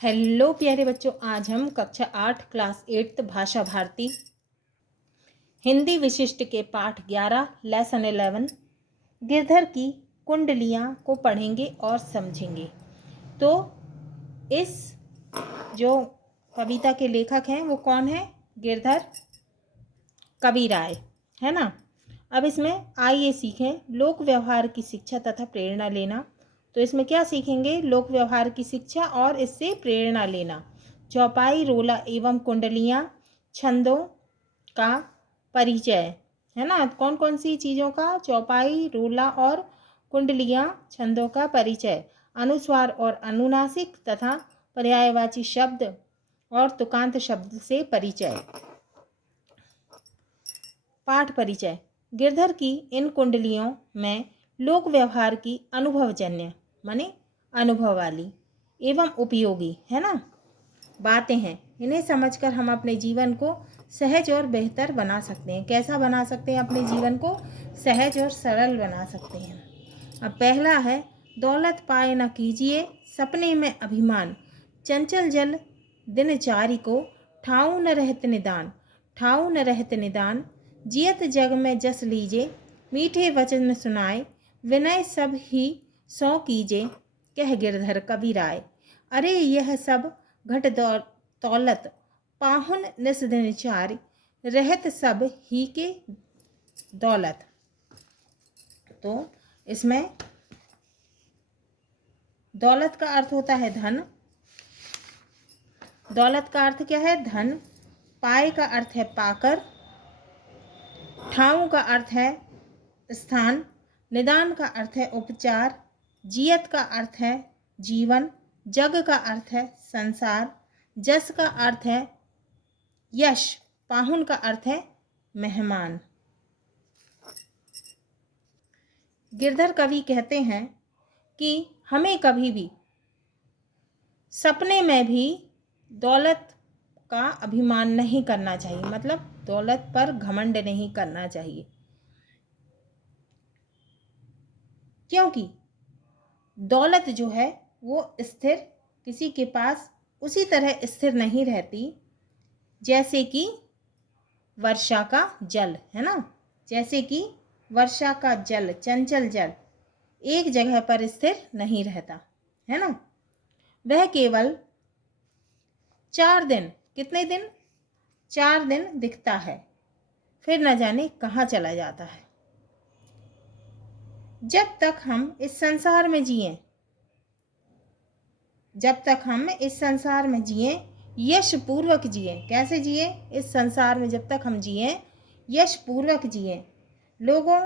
Hello प्यारे बच्चों, आज हम कक्षा 8 क्लास 8 भाषा भारती हिंदी विशिष्ट के पाठ 11 लेसन 11 गिरधर की कुंडलियाँ को पढ़ेंगे और समझेंगे। तो इस जो कविता के लेखक हैं वो कौन है? गिरधर कविराय, है ना। अब इसमें आइए सीखें लोक व्यवहार की शिक्षा तथा प्रेरणा लेना। तो इसमें क्या सीखेंगे? लोक व्यवहार की शिक्षा और इससे प्रेरणा लेना। चौपाई, रोला एवं कुंडलियाँ, छंदों का परिचय, है ना। कौन कौन सी चीज़ों का? चौपाई, रोला और कुंडलियाँ, छंदों का परिचय। अनुस्वार और अनुनासिक तथा पर्यायवाची शब्द और तुकांत शब्द से परिचय। पाठ परिचय। गिरधर की इन कुंडलियों में लोक व्यवहार की अनुभवजन्य माने अनुभव वाली एवं उपयोगी, है ना, बातें हैं। इन्हें समझकर हम अपने जीवन को सहज और बेहतर बना सकते हैं। कैसा बना सकते हैं? अपने जीवन को सहज और सरल बना सकते हैं। अब पहला है, दौलत पाए न कीजिए सपने में अभिमान, चंचल जल दिनचारी को ठाऊ न रहत निदान, ठाऊ न रहत निदान, जियत जग में जस लीजे, मीठे वचन सुनाए, विनय सब ही सौ कीजे, कह गिरधर कविराय। अरे यह सब घट दौलत पाहुन निस दिन चारि, रहत सब ही के दौलत। तो इसमें दौलत का अर्थ होता है धन। दौलत का अर्थ क्या है? धन। पाए का अर्थ है पाकर। ठाऊ का अर्थ है स्थान। निदान का अर्थ है उपचार। जियत का अर्थ है जीवन। जग का अर्थ है संसार। जस का अर्थ है यश। पाहुन का अर्थ है मेहमान। गिरधर कवि कहते हैं कि हमें कभी भी सपने में भी दौलत का अभिमान नहीं करना चाहिए, मतलब दौलत पर घमंड नहीं करना चाहिए, क्योंकि दौलत जो है वो स्थिर किसी के पास उसी तरह स्थिर नहीं रहती जैसे कि वर्षा का जल, है ना। जैसे कि वर्षा का जल, चंचल जल एक जगह पर स्थिर नहीं रहता, है ना। वह केवल 4 दिन, कितने दिन? 4 दिन दिखता है, फिर न जाने कहाँ चला जाता है। जब तक हम इस संसार में जिए, जब तक हम इस संसार में जिए, यश पूर्वक जिए। कैसे जिए? इस संसार में जब तक हम जिए यश पूर्वक जिए, लोगों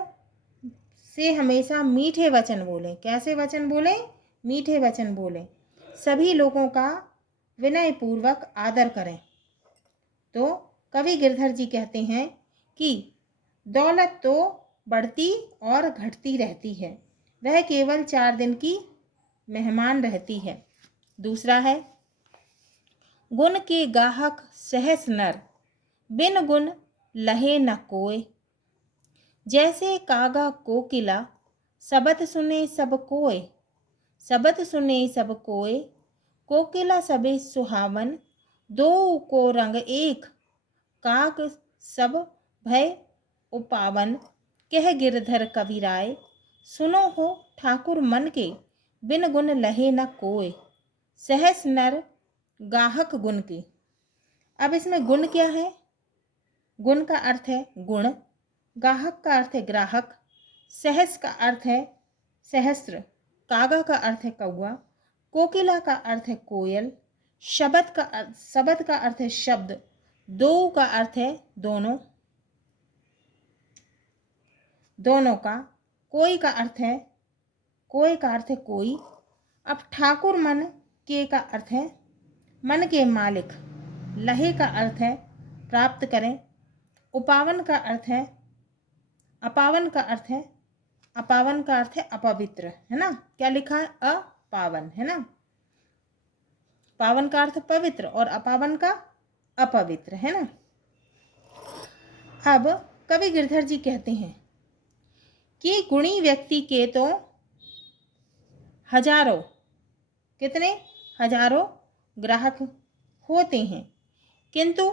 से हमेशा मीठे वचन बोलें। कैसे वचन बोलें? मीठे वचन बोलें। सभी लोगों का विनय पूर्वक आदर करें। तो कवि गिरधर जी कहते हैं कि दौलत तो बढ़ती और घटती रहती है, वह केवल 4 दिन की मेहमान रहती है। दूसरा है, गुण के गाहक सहस नर, बिन गुण लहे न कोय, जैसे कागा कोकिला सबत सुने सब कोय, सबत सुने सब कोय, कोकिला सबे सुहावन, दो को रंग एक, काग सब भय उपावन, कह गिरधर कविराय। सुनो हो ठाकुर मन के, बिन गुण लहे न कोय, सहस नर गाहक गुण के। अब इसमें गुण क्या है? गुण का अर्थ है गुण, गाहक का अर्थ है ग्राहक, सहस का अर्थ है सहस्त्र, कागा का अर्थ है कौआ, कोकिला का अर्थ है कोयल, शब्द का अर्थ है शब्द, दो का अर्थ है दोनों, दोनों का, कोई का अर्थ है कोई। अब ठाकुर मन के का अर्थ है मन के मालिक, लहे का अर्थ है प्राप्त करें, अपावन का अर्थ है अपवित्र, है ना। क्या लिखा है? अपावन, है ना। पावन का अर्थ पवित्र और अपावन का अपवित्र, है ना। अब कवि गिरधर जी कहते हैं कि गुणी व्यक्ति के तो हजारों, कितने? हजारों ग्राहक होते हैं, किंतु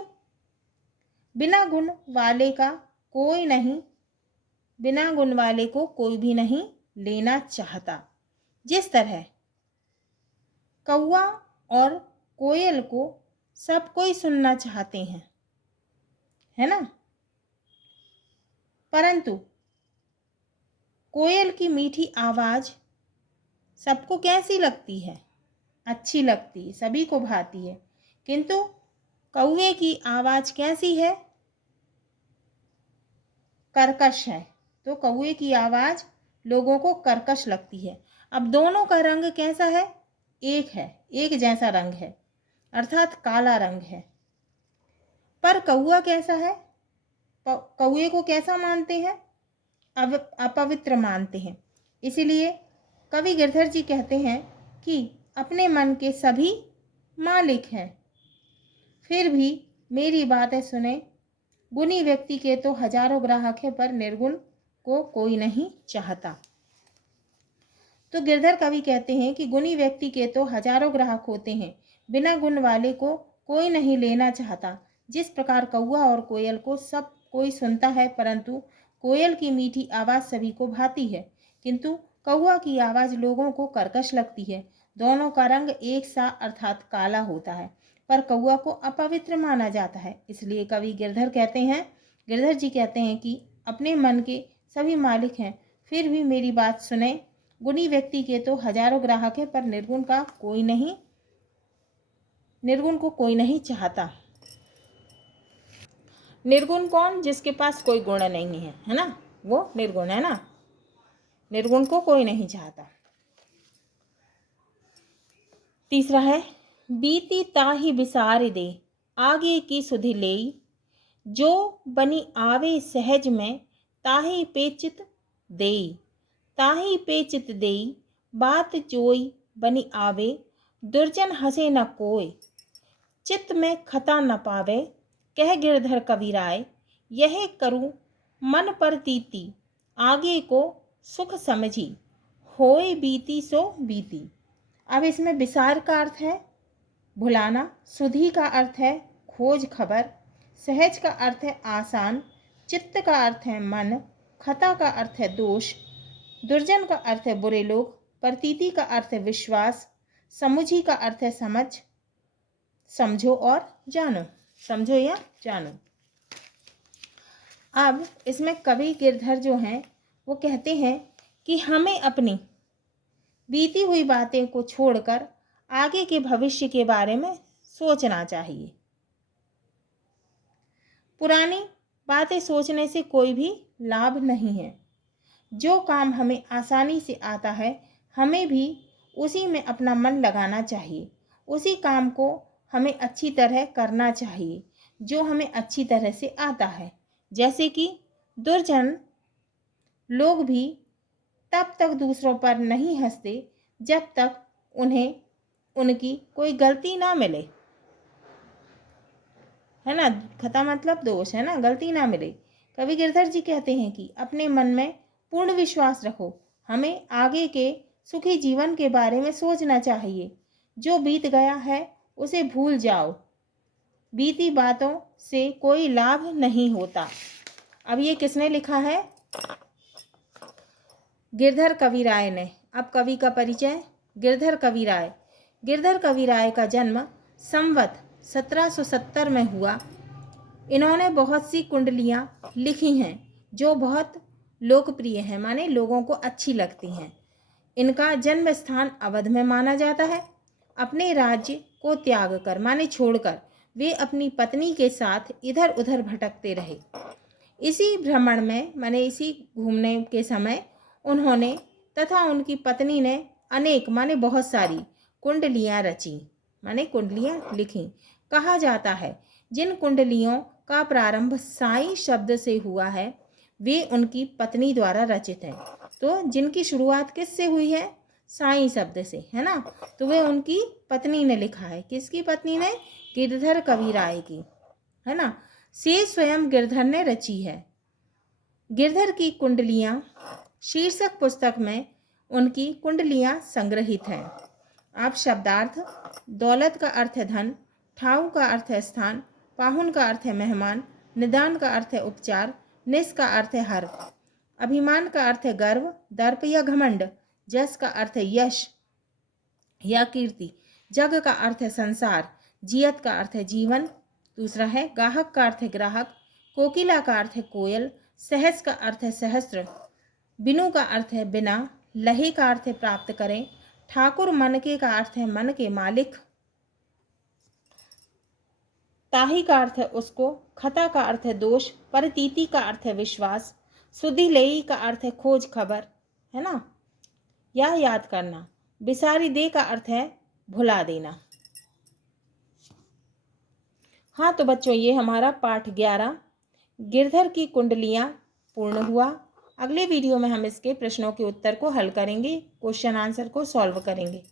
बिना गुण वाले को कोई भी नहीं लेना चाहता। जिस तरह कौवा और कोयल को सब कोई सुनना चाहते हैं, है ना, परंतु कोयल की मीठी आवाज़ सबको कैसी लगती है? अच्छी लगती है, सभी को भाती है। किंतु कौवे की आवाज़ कैसी है? कर्कश है। तो कौवे की आवाज़ लोगों को कर्कश लगती है। अब दोनों का रंग कैसा है? एक है, एक जैसा रंग है, अर्थात काला रंग है। पर कौवा कैसा है? कौवे को कैसा मानते हैं? अपवित्र मानते हैं। इसीलिए कवि गिरधर जी कहते हैं कि अपने मन के सभी मालिक हैं, फिर भी मेरी बातें सुने। गुणी व्यक्ति के तो हजारों ग्राहक हैं, पर निर्गुण को कोई नहीं चाहता। तो गिरधर कवि कहते हैं कि गुणी व्यक्ति के तो हजारों ग्राहक होते हैं, बिना गुण वाले को कोई नहीं लेना चाहता। जिस प्रकार कौवा और कोयल को सब कोई सुनता है, परंतु कोयल की मीठी आवाज़ सभी को भाती है, किंतु कौवा की आवाज़ लोगों को कर्कश लगती है। दोनों का रंग एक सा अर्थात काला होता है, पर कौवा को अपवित्र माना जाता है। इसलिए कवि गिरधर जी कहते हैं कि अपने मन के सभी मालिक हैं, फिर भी मेरी बात सुने। गुणी व्यक्ति के तो हजारों ग्राहक हैं, पर निर्गुण को कोई नहीं चाहता। निर्गुण कौन? जिसके पास कोई गुण नहीं है ना, वो निर्गुण है ना। निर्गुण को कोई नहीं चाहता। तीसरा है, बीती ताही बिसार दे, आगे की सुधि लेई, जो बनी आवे सहज में, ताही पेचित देई। ताही पेचित देई, बात जोई बनी आवे, दुर्जन हंसे न कोय, चित्त में खता न पावे। कह गिरधर कविराय, यह करूं मन पर तीती, आगे को सुख समझी, होए बीती सो बीती। अब इसमें विसार का अर्थ है भुलाना, सुधि का अर्थ है खोज खबर, सहज का अर्थ है आसान, चित्त का अर्थ है मन, खता का अर्थ है दोष, दुर्जन का अर्थ है बुरे लोग, प्रतीति का अर्थ है विश्वास, समुझी का अर्थ है समझ, समझो और जानो, समझो या जानो। अब इसमें कवि गिरधर जो हैं वो कहते हैं कि हमें अपनी बीती हुई बातें को छोड़कर आगे के भविष्य के बारे में सोचना चाहिए। पुरानी बातें सोचने से कोई भी लाभ नहीं है। जो काम हमें आसानी से आता है, हमें भी उसी में अपना मन लगाना चाहिए। उसी काम को हमें अच्छी तरह करना चाहिए जो हमें अच्छी तरह से आता है। जैसे कि दुर्जन लोग भी तब तक दूसरों पर नहीं हंसते जब तक उन्हें उनकी कोई गलती ना मिले, है ना। खता मतलब दोष, है ना, गलती ना मिले। कवि गिरधर जी कहते हैं कि अपने मन में पूर्ण विश्वास रखो। हमें आगे के सुखी जीवन के बारे में सोचना चाहिए। जो बीत गया है उसे भूल जाओ। बीती बातों से कोई लाभ नहीं होता। अब ये किसने लिखा है? गिरधर कविराय ने। अब कवि का परिचय। गिरधर कविराय। गिरधर कविराय का जन्म संवत 1770 में हुआ। इन्होंने बहुत सी कुंडलियाँ लिखी हैं जो बहुत लोकप्रिय हैं, माने लोगों को अच्छी लगती हैं। इनका जन्म स्थान अवध में माना जाता है। अपने राज्य को त्याग कर, माने छोड़कर, वे अपनी पत्नी के साथ इधर उधर भटकते रहे। इसी भ्रमण में, माने इसी घूमने के समय, उन्होंने तथा उनकी पत्नी ने अनेक, माने बहुत सारी कुंडलियाँ रची, माने कुंडलियाँ लिखी। कहा जाता है जिन कुंडलियों का प्रारंभ साई शब्द से हुआ है वे उनकी पत्नी द्वारा रचित हैं। तो जिनकी शुरुआत किससे हुई है? साई शब्द से, है ना। तो वे उनकी पत्नी ने लिखा है। किसकी पत्नी ने? गिरधर कविराय की, है ना। से स्वयं गिरधर ने रची है। गिरधर की कुंडलियाँ शीर्षक पुस्तक में उनकी कुंडलियाँ संग्रहित हैं। अब शब्दार्थ। दौलत का अर्थ है धन, ठाऊ का अर्थ है स्थान, पाहुन का अर्थ है मेहमान, निदान का अर्थ है उपचार, निस का अर्थ है हर। अभिमान का अर्थ है गर्व, दर्प या घमंड। जस का अर्थ है यश या कीर्ति। जग का अर्थ है संसार, जियत का अर्थ है जीवन। दूसरा है गाहक का अर्थ है ग्राहक, कोकिला का अर्थ है कोयल, सहस का अर्थ है सहस्त्र, बिनु का अर्थ है बिना, लहे का अर्थ है प्राप्त करें, ठाकुर मनके का अर्थ है मन के मालिक, ताही का अर्थ है उसको, खता का अर्थ है दोष, परतीति का अर्थ है विश्वास, सुधि लेई का अर्थ है खोज खबर, है ना, या याद करना। बिसारी दे का अर्थ है भुला देना। हाँ तो बच्चों, ये हमारा पाठ 11 गिरधर की कुंडलियाँ पूर्ण हुआ। अगले वीडियो में हम इसके प्रश्नों के उत्तर को हल करेंगे, क्वेश्चन आंसर को सॉल्व करेंगे।